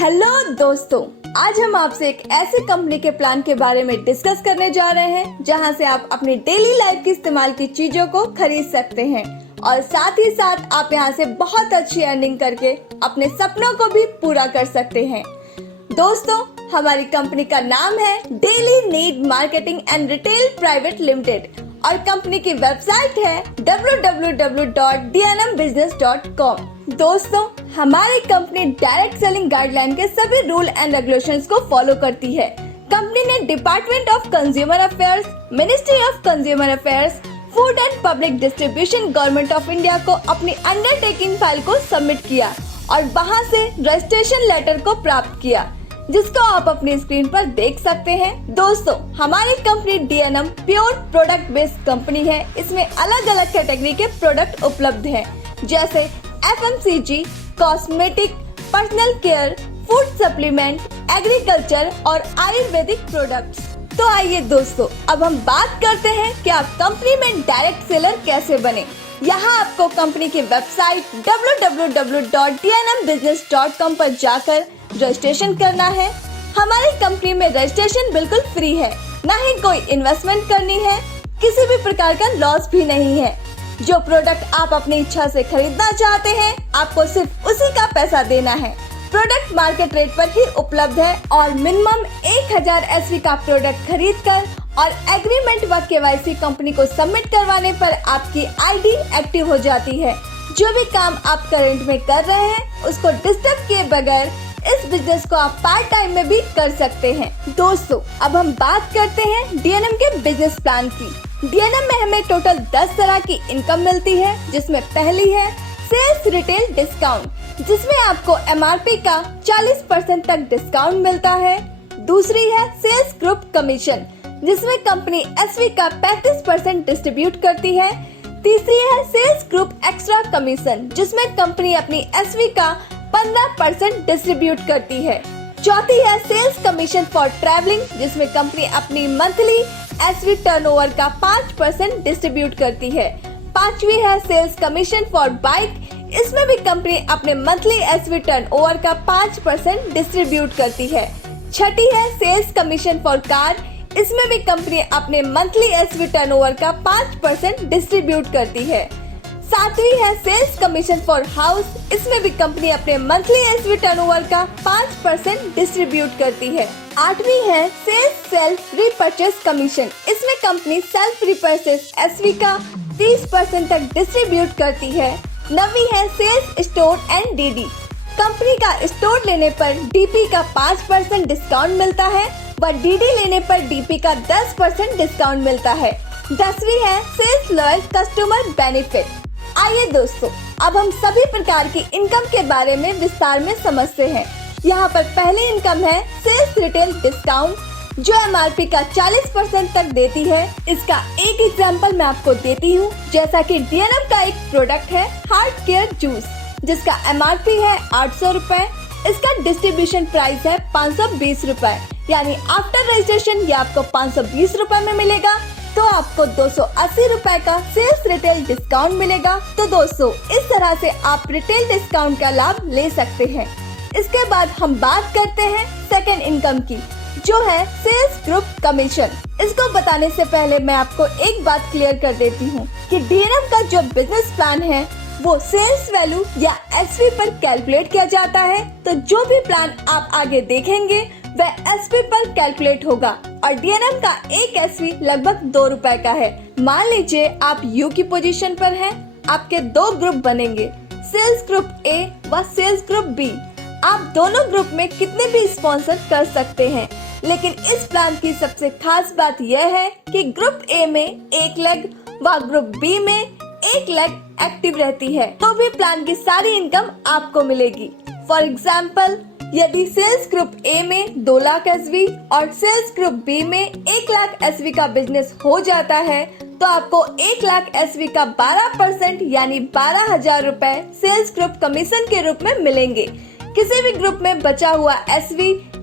Hello दोस्तों, आज हम आपसे एक ऐसे कंपनी के प्लान के बारे में डिस्कस करने जा रहे हैं जहां से आप अपनी डेली लाइफ की इस्तेमाल की चीजों को खरीद सकते हैं और साथ ही साथ आप यहां से बहुत अच्छी अर्निंग करके अपने सपनों को भी पूरा कर सकते हैं। दोस्तों, हमारी कंपनी का नाम है daily need marketing and retail private limited और कंपनी की वेबसाइट है www.dnmbusiness.com। दोस्तों, हमारी कंपनी डायरेक्ट सेलिंग गाइडलाइन के सभी रूल एंड रेगुलेशंस को फॉलो करती है। कंपनी ने department of consumer affairs, ministry of consumer affairs, food and public distribution, government of India को अपनी अंडरटेकिंग फाइल को सबमिट किया और वहां से रजिस्ट्रेशन लेटर को प्राप्त किया, जिसको आप अपनी स्क्रीन पर देख सकते हैं। दोस्तों, हमारी company DNM pure product based company है। इसमें अलग अलग कैटेगरी के प्रोडक्ट उपलब्ध हैं, जैसे FMCG, cosmetic, personal care, food supplement, agriculture और आयुर्वेदिक प्रोडक्ट्स। तो आइए दोस्तों, अब हम बात करते हैं कि आप कंपनी में डायरेक्ट सेलर कैसे बने। यहाँ आपको कंपनी की वेबसाइट www.dnmbusiness.com पर जाकर रजिस्ट्रेशन करना है। हमारी कंपनी में रजिस्ट्रेशन बिल्कुल फ्री है, न ही कोई इन्वेस्टमेंट करनी है, किसी भी प्रकार का लॉस भी नहीं है। जो प्रोडक्ट आप अपनी इच्छा से खरीदना चाहते हैं, आपको सिर्फ उसी का पैसा देना है। प्रोडक्ट मार्केट रेट पर ही उपलब्ध है और मिनिमम 1000 SV का प्रोडक्ट खरीदकर और एग्रीमेंट व KYC कंपनी को सबमिट करवाने पर आपकी ID एक्टिव हो जाती है। जो भी काम आप करंट में कर रहे हैं, उसको डिस्टर्ब किए बगैर इस बिजनेस को आप पार्ट टाइम में भी कर सकते हैं। दोस्तों, अब हम बात करते हैं DNM के बिजनेस प्लान की। DNM में हमें टोटल 10 तरह की इनकम मिलती है, जिसमें पहली है सेल्स रिटेल डिस्काउंट, जिसमें आपको MRP का 40% तक डिस्काउंट मिलता है। दूसरी है सेल्स ग्रुप कमीशन, जिसमें कंपनी SV का 35% डिस्ट्रीब्यूट करती है। तीसरी है सेल्स ग्रुप एक्स्ट्रा कमीशन, जिसमें कंपनी अपनी SV का 15% डिस्ट्रीब्यूट करती है। चौथी है सेल्स कमीशन फॉर ट्रैवलिंग, जिसमें कंपनी अपनी मंथली SV टर्नओवर का 5% डिस्ट्रीब्यूट करती है। पांचवी है सेल्स कमीशन फॉर बाइक, इसमें भी कंपनी अपने मंथली SV टर्नओवर का 5% डिस्ट्रीब्यूट करती है। छठी है सेल्स कमीशन फॉर कार, इसमें भी कंपनी अपने मंथली SV टर्नओवर का 5% डिस्ट्रीब्यूट करती है। सातवीं है सेल्स कमीशन फॉर हाउस, इसमें भी कंपनी अपने मंथली SV टर्नओवर का 5% डिस्ट्रीब्यूट करती है। आठवीं है सेल्स सेल्फ रीपर्चेस कमीशन, इसमें कंपनी सेल्फ रीपर्चेस SV का 30% तक डिस्ट्रीब्यूट करती है। नवीं है सेल्स स्टोर एंड DD, कंपनी का स्टोर लेने पर DP का 5% डिस्काउंट मिलता है व DD लेने पर DP का 10% डिस्काउंट मिलता है। 10वीं है सेल्स लॉयल कस्टमर बेनिफिट। आइए दोस्तों, अब हम सभी प्रकार की इनकम के बारे में विस्तार में समझते हैं। यहाँ पर पहली इनकम है सेल्स रिटेल डिस्काउंट, जो MRP का 40% तक देती है। इसका एक एग्जांपल मैं आपको देती हूँ, जैसा कि DNM का एक प्रोडक्ट है हार्ट केयर जूस, जिसका MRP है 800 रुपए। इसका डिस्ट्रीब्यूशन प्राइस है 520 रुपए, यानी आफ्टर रजिस्ट्रेशन ये आपको 520 रुपए में मिलेगा, तो आपको 280 रुपए का सेल्स रिटेल डिस्काउंट मिलेगा। तो दोस्तों, इस तरह से आप रिटेल डिस्काउंट का लाभ ले सकते हैं। इसके बाद हम बात करते हैं सेकंड इनकम की, जो है सेल्स ग्रुप कमीशन। इसको बताने से पहले मैं आपको एक बात क्लियर कर देती हूँ कि DNM का जो बिजनेस प्लान है, वो सेल्स वैल्यू या SV पर कैलकुलेट किया जाता है। तो जो भी प्लान आप आगे देखेंगे वह SV पर कैलकुलेट होगा और DNM का एक SV लगभग 2 रुपए का है। मान लीजिए आप U की पोजीशन पर हैं, आपके 2 ग्रुप बनेंगे, सेल्स ग्रुप A व सेल्स ग्रुप B। आप दोनों ग्रुप में कितने भी स्पॉन्सर कर सकते हैं, लेकिन इस प्लान की सबसे खास बात यह है कि ग्रुप A में 1 लेग व ग्रुप B में 1 लेग एक्टिव रहती है, तो भी प्लान की सारी इनकम आपको मिलेगी। फॉर एग्जाम्पल, यदि सेल्स ग्रुप A में 2 लाख SV और सेल्स ग्रुप B में 1 लाख SV का बिजनेस हो जाता है, तो आपको 1 लाख SV का 12% यानी 12,000 रुपए सेल्स ग्रुप कमीशन के रूप में मिलेंगे। किसी भी ग्रुप में बचा हुआ SV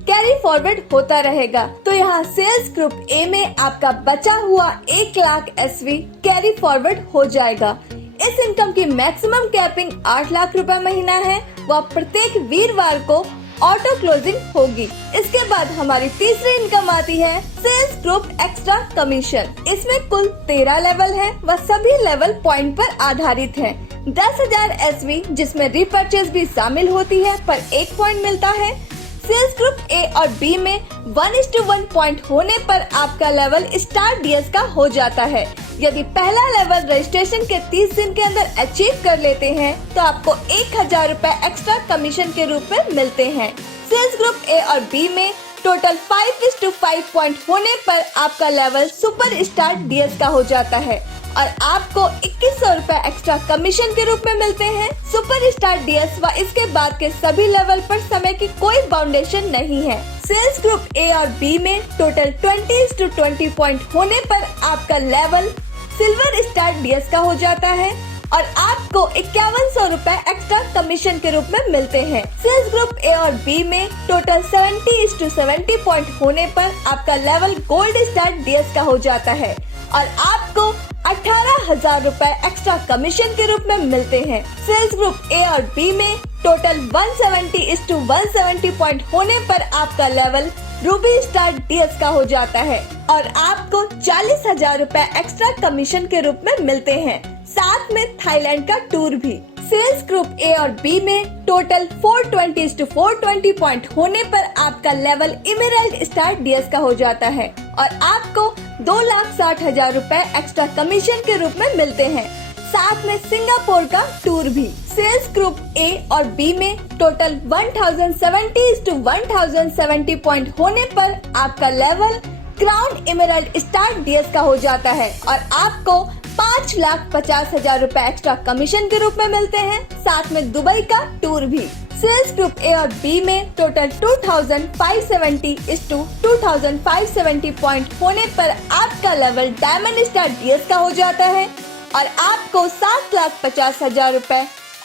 कैरी फॉरवर्ड होता रहेगा। तो यहाँ सेल्स ग्रुप A में आपका बचा हुआ 1 लाख SV कैरी फॉरवर्ड हो जाएगा। इस इनकम की मैक्सिमम कैपिंग 8 लाख रुपए महीना है व प्रत्येक वीरवार को ऑटो क्लोजिंग होगी। इसके बाद हमारी तीसरी इनकम आती है सेल्स ग्रुप एक्स्ट्रा कमीशन। इसमें कुल 13 लेवल है व सभी लेवल पॉइंट पर आधारित है। 10,000 SV जिसमें रीपर्चेज भी शामिल होती है पर 1 पॉइंट मिलता है। सेल्स ग्रुप ए और बी में 1:1 पॉइंट होने पर आपका लेवल स्टार DS का हो जाता है। यदि पहला लेवल रजिस्ट्रेशन के 30 दिन के अंदर अचीव कर लेते हैं तो आपको 1,000 रुपए एक्स्ट्रा कमीशन के रूप में मिलते हैं। सेल्स ग्रुप ए और बी में टोटल 5:5 पॉइंट होने पर आपका लेवल सुपर स्टार DS का हो जाता है और आपको 2100 रुपए एक्स्ट्रा कमीशन के रूप में मिलते हैं। सुपर स्टार DS व इसके बाद के सभी लेवल पर समय की कोई बाउंडेशन नहीं है। सेल्स ग्रुप ए और बी में टोटल 20:20 पॉइंट होने पर आपका लेवल सिल्वर स्टार DS का हो जाता है और आपको 5100 रुपए एक्स्ट्रा कमीशन के रूप में मिलते हैं। सेल्स ग्रुप ए और बी में टोटल 70:70 पॉइंट होने पर आपका लेवल गोल्ड स्टार DS का हो जाता है और आपको 18,000 रुपए एक्स्ट्रा कमीशन के रूप में मिलते हैं। सेल्स ग्रुप ए और बी में टोटल 170:170 पॉइंट होने पर आपका लेवल रूबी स्टार DS का हो जाता है और आपको 40,000 रुपए एक्स्ट्रा कमीशन के रूप में मिलते हैं। साथ में थाईलैंड का टूर भी। सेल्स ग्रुप ए और बी में टोटल 420:420 पॉइंट होने पर आपका लेवल इमेरल्ड स्टार DS का हो जाता है और आपको 2,60,000 रुपए एक्स्ट्रा कमीशन के रूप में मिलते हैं। साथ में सिंगापुर का टूर भी। सेल्स ग्रुप ए और बी में टोटल 1070:1070 पॉइंट होने पर आपका लेवल क्राउन इमेरल्ड स्टार DS का हो जाता है और आपको 5,50,000 रुपए एक्स्ट्रा कमीशन के रूप में मिलते हैं। साथ में दुबई का टूर भी। सेल्स ग्रुप ए और बी में टोटल 2,570:2,570 पॉइंट होने पर आपका लेवल डायमंड स्टार DS का हो जाता है और आपको 7,50,000 रुपए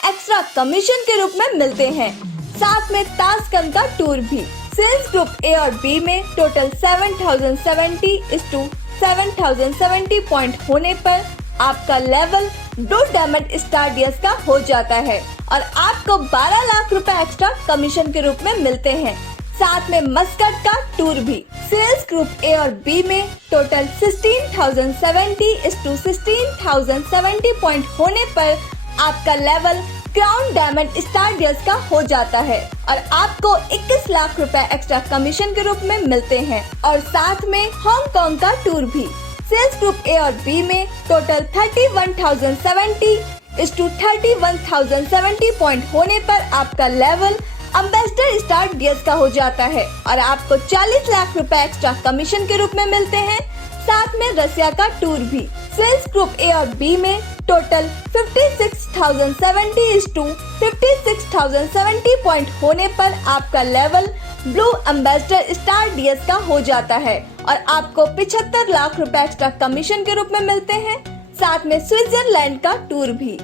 एक्स्ट्रा कमीशन के रूप में मिलते हैं। साथ में तास्कन का टूर भी। सेल्स ग्रुप ए और बी में टोटल 7,070:7,070 पॉइंट होने पर आपका level blue diamond star DS का हो जाता है और आपको 12 लाख रुपए एक्स्ट्रा कमीशन के रूप में मिलते हैं। साथ में मस्कट का टूर भी। सेल्स ग्रुप ए और बी में टोटल 16,070:16,070 पॉइंट होने पर आपका level crown diamond star DS का हो जाता है और आपको 21 लाख रुपए एक्स्ट्रा कमीशन के रूप में मिलते हैं और साथ में हांगकांग का टूर भी। सेल्स ग्रुप ए और बी में टोटल 31,070:31,070 पॉइंट होने पर आपका लेवल एम्बेसडर स्टार DS का हो जाता है और आपको 40 लाख रुपए एक्स्ट्रा कमीशन के रूप में मिलते हैं। साथ में रसिया का टूर भी। सेल्स ग्रुप ए और बी में टोटल 56,070:56,070 पॉइंट होने पर आपका level blue ambassador star DS का हो जाता है और आपको 75 लाख रुपए एक्स्ट्रा कमीशन के रूप में मिलते हैं। साथ में स्विट्जरलैंड का टूर भी।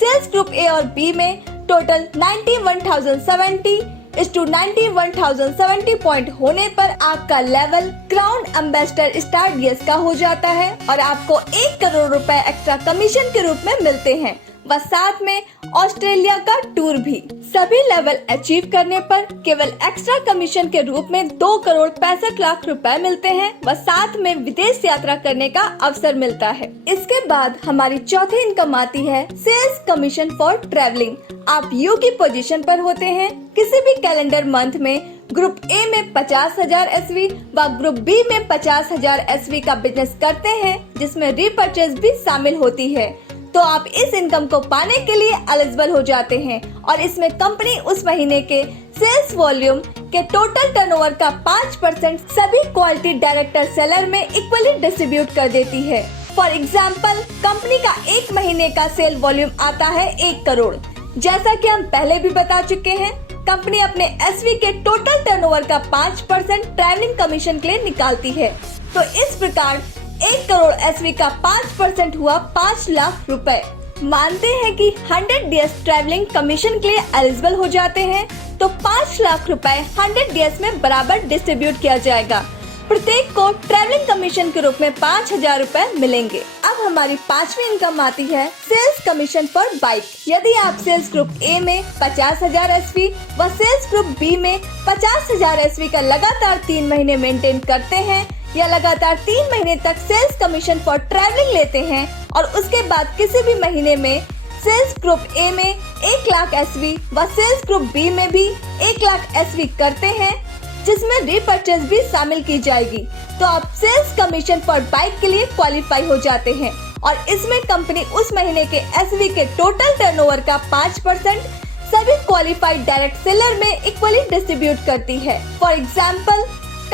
सेल्स ग्रुप ए और बी में टोटल 91,070:91,070 पॉइंट होने पर आपका level crown ambassador star DS का हो जाता है और आपको 1 करोड़ रुपए एक्स्ट्रा कमीशन के रूप में मिलते हैं व साथ में ऑस्ट्रेलिया का टूर भी। सभी लेवल अचीव करने पर केवल एक्स्ट्रा कमीशन के रूप में 2,65,00,000 रुपए मिलते हैं व साथ में विदेश यात्रा करने का अवसर मिलता है। इसके बाद हमारी चौथी इनकम आती है सेल्स कमीशन फॉर ट्रैवलिंग। आप यू की पोजीशन पर होते हैं। किसी भी कैलेंडर मंथ में ग्रुप ए में 50,000 SV व ग्रुप बी में 50,000 SV का बिजनेस करते हैं जिसमें रीपर्चेज भी शामिल होती है तो आप इस इनकम को पाने के लिए एलिजिबल हो जाते हैं और इसमें कंपनी उस महीने के सेल्स वॉल्यूम के टोटल टर्नओवर का 5% सभी क्वालिटी डायरेक्टर सेलर में इक्वली डिस्ट्रीब्यूट कर देती है। फॉर एग्जाम्पल कंपनी का एक महीने का सेल वॉल्यूम आता है 1 करोड़। जैसा कि हम पहले भी बता चुके हैं, कंपनी अपने SV के टोटल टर्नओवर का 5% ट्रैवलिंग कमीशन के लिए निकालती है। तो इस प्रकार 1 करोड़ SV का 5% हुआ 5 लाख रुपए। मानते हैं कि 100 DS ट्रैवलिंग कमीशन के लिए एलिजिबल हो जाते हैं तो 5 लाख रुपए 100 DS में बराबर डिस्ट्रीब्यूट किया जाएगा। प्रत्येक को ट्रैवलिंग कमीशन के रूप में 5,000 रुपए मिलेंगे। अब अब हमारी पांचवी इनकम आती है सेल्स कमीशन फॉर बाइक। यदि आप सेल्स ग्रुप ए में 50,000 SV व सेल्स ग्रुप बी में 50,000 SV का लगातार 3 महीने मेंटेन करते हैं या लगातार 3 महीने तक सेल्स कमीशन फॉर ट्रैवलिंग लेते हैं और उसके बाद किसी भी महीने में सेल्स ग्रुप ए में 1 लाख SV व सेल्स ग्रुप बी में भी 1 लाख SV करते हैं जिसमें रीपर्चेज भी शामिल की जाएगी, तो आप सेल्स कमीशन फॉर बाइक के लिए क्वालिफाई हो जाते हैं और इसमें कंपनी उस महीने के SV के टोटल टर्नओवर का 5% सभी क्वालिफाइड डायरेक्ट सेलर में इक्वली डिस्ट्रीब्यूट करती है। फॉर एग्जाम्पल,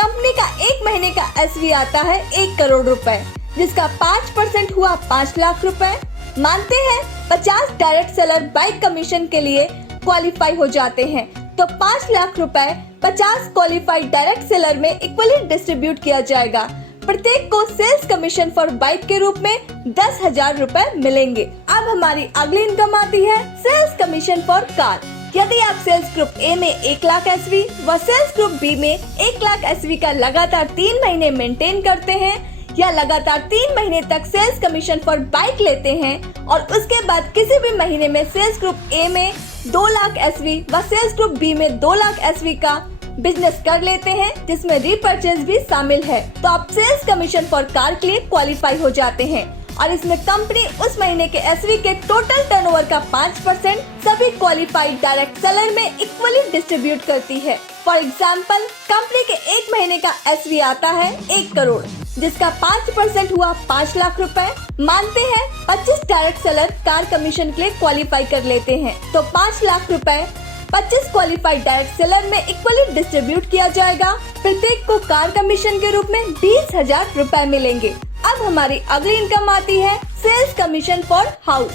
कंपनी का एक महीने का SV आता है 1 करोड़ रुपए, जिसका 5% हुआ 5 लाख रुपए। मानते हैं 50 डायरेक्ट सेलर बाइक कमीशन के लिए क्वालिफाई हो जाते हैं, तो 5 लाख रुपए 50 क्वालिफाइड डायरेक्ट सेलर में इक्वली डिस्ट्रीब्यूट किया जाएगा। प्रत्येक को सेल्स कमीशन फॉर बाइक के रूप में 10,000 रुपए मिलेंगे। अब हमारी अगली इनकम आती है सेल्स कमीशन फॉर कार। यदि आप सेल्स ग्रुप ए में 1 लाख SV व सेल्स ग्रुप बी में 1 लाख SV का लगातार 3 महीने मेंटेन करते हैं या लगातार 3 महीने तक सेल्स कमीशन फॉर बाइक लेते हैं और उसके बाद किसी भी महीने में सेल्स ग्रुप ए में 2 लाख SV व सेल्स ग्रुप बी में 2 लाख SV का बिजनेस कर लेते हैं जिसमें रीपर्चेज भी शामिल है, तो आप सेल्स कमीशन फॉर कार के लिए क्वालिफाई हो जाते हैं और इसमें कंपनी उस महीने के SV के टोटल टर्नओवर का 5% सभी क्वालिफाइड डायरेक्ट सेलर में इक्वली डिस्ट्रीब्यूट करती है। फॉर एग्जाम्पल, कंपनी के एक महीने का SV आता है 1 करोड़, जिसका 5% हुआ 5 लाख रुपए। मानते हैं 25 डायरेक्ट सेलर कार कमीशन के लिए क्वालिफाई कर लेते हैं, तो 5 लाख रुपए 25 क्वालिफाइड डायरेक्ट सेलर में इक्वली डिस्ट्रीब्यूट किया जाएगा। प्रत्येक को कार कमीशन के रूप में 20,000 रुपए मिलेंगे। अब हमारी अगली इनकम आती है सेल्स कमीशन फॉर हाउस।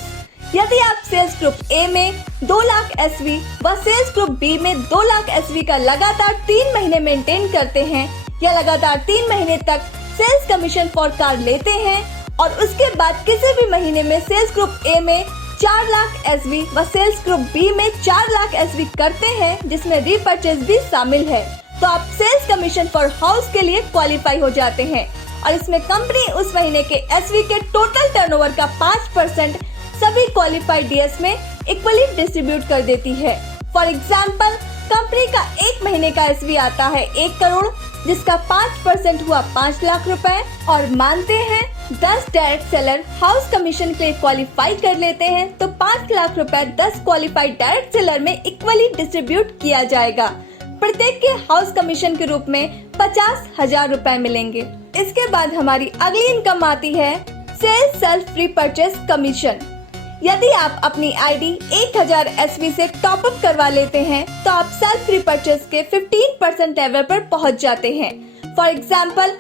यदि आप सेल्स ग्रुप ए में 2 लाख SV व सेल्स ग्रुप बी में 2 लाख SV का लगातार 3 महीने मेंटेन करते हैं या लगातार 3 महीने तक सेल्स कमीशन फॉर कार लेते हैं और उसके बाद किसी भी महीने में सेल्स ग्रुप ए में 4 लाख SV व सेल्स ग्रुप बी में 4 लाख SV करते हैं जिसमें रीपर्चेज भी शामिल है, तो आप सेल्स कमीशन फॉर हाउस के लिए क्वालिफाई हो जाते हैं और इसमें कंपनी उस महीने के SV के टोटल टर्नओवर का 5% सभी क्वालिफाइड DS में इक्वली डिस्ट्रीब्यूट कर देती है। फॉर एग्जाम्पल, कंपनी का एक महीने का SV आता है 1 करोड़, जिसका 5% हुआ 5 लाख रुपए और मानते हैं 10 डायरेक्ट सेलर हाउस कमीशन के लिए क्वालिफाई कर लेते हैं, तो 5 लाख रुपए 10 क्वालिफाइड डायरेक्ट सेलर में इक्वली डिस्ट्रीब्यूट किया जाएगा। प्रत्येक के हाउस कमीशन के रूप में 50,000 रुपए मिलेंगे। इसके बाद हमारी अगली इनकम आती है सेल्स सेल्फ रीपर्चेस कमीशन। यदि आप अपनी ID 1000 SV से टॉप अप करवा लेते हैं तो आप सेल्फ रीपर्चेस के 15% लेवल पर पहुंच जाते हैं। फॉर एग्जाम्पल,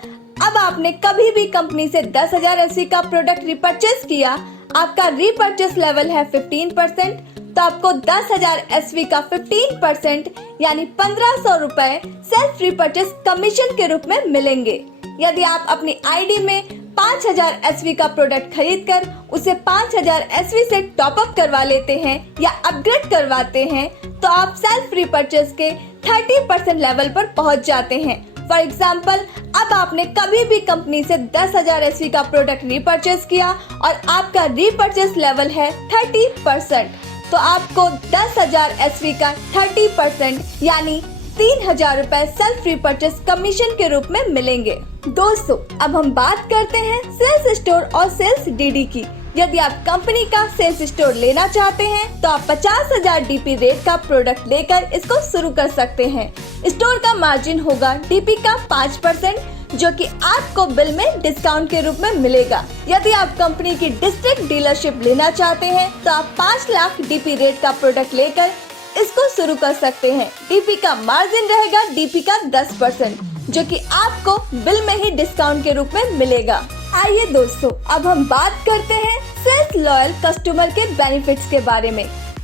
अब आपने कभी भी कंपनी से 10,000 SV का प्रोडक्ट रीपर्चेस किया, आपका रीपर्चेस लेवल है 15%, तो आपको 10,000 SV का 15% यानी 1,500 रुपए सेल्फ रीपर्चेस कमीशन के रूप में मिलेंगे। यदि आप अपनी ID में 5,000 SV का प्रोडक्ट खरीदकर उसे 5,000 SV से टॉप अप करवा लेते हैं या अपग्रेड करवाते हैं, तो आप सेल्फ रीपर्चेस के 30% लेवल पर पहुंच जाते हैं। फॉर एग्जाम्पल, अब आपने कभी भी कंपनी से 10,000 SV का प्रोडक्ट रीपर्चेस किया और आपका रीपर्चेस लेवल है 30%, तो आपको 10,000 SV का 30% यानी 3,000 रुपए सेल्फ रीपर्चेस कमीशन के रूप में मिलेंगे। दोस्तों, अब हम बात करते हैं सेल्स स्टोर और सेल्स DD की। यदि आप कंपनी का सेल्स स्टोर लेना चाहते हैं तो आप 50,000 DP रेट का प्रोडक्ट लेकर इसको शुरू कर सकते हैं। स्टोर का मार्जिन होगा DP का 5%, जो कि आपको बिल में डिस्काउंट के रूप में मिलेगा। यदि आप कंपनी की डिस्ट्रिक्ट डीलरशिप लेना चाहते हैं तो आप 5 लाख DP रेट का प्रोडक्ट लेकर इसको शुरू कर सकते हैं। DP का मार्जिन रहेगा DP का 10%, जो कि आपको बिल में ही डिस्काउंट के रूप में मिलेगा। आइए दोस्तों, अब हम बात करते हैं सेल्स लॉयल कस्टमर के बेनिफिट्स के बारे में।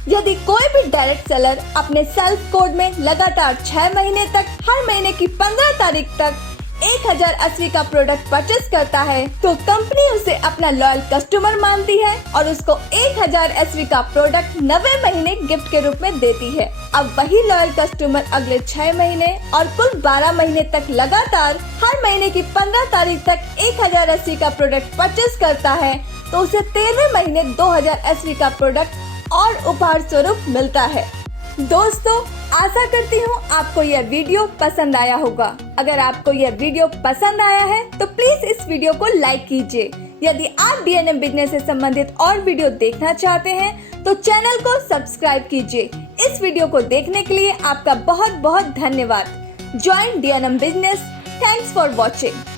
यदि कोई भी डायरेक्ट सेलर अपने सेल्फ कोड में लगातार 6 महीने तक हर महीने की 15 तारीख तक 1000 SV का प्रोडक्ट परचेस करता है तो कंपनी उसे अपना लॉयल कस्टमर मानती है और उसको 1000 SV का प्रोडक्ट 90 महीने गिफ्ट के रूप में देती है। अब वही लॉयल कस्टमर अगले 6 महीने और कुल 12 महीने तक लगातार हर महीने की 15 तारीख तक 1000 SV का प्रोडक्ट परचेस करता है तो उसे 13वें महीने 2000 SV का प्रोडक्ट और उपहार स्वरूप मिलता है। दोस्तों, आशा करती हूँ आपको यह वीडियो पसंद आया होगा। अगर आपको यह वीडियो पसंद आया है तो प्लीज इस वीडियो को लाइक कीजिए। यदि आप DNM बिजनेस से संबंधित और वीडियो देखना चाहते हैं तो चैनल को सब्सक्राइब कीजिए। इस वीडियो को देखने के लिए आपका बहुत बहुत धन्यवाद। Join DNM business. Thanks for watching.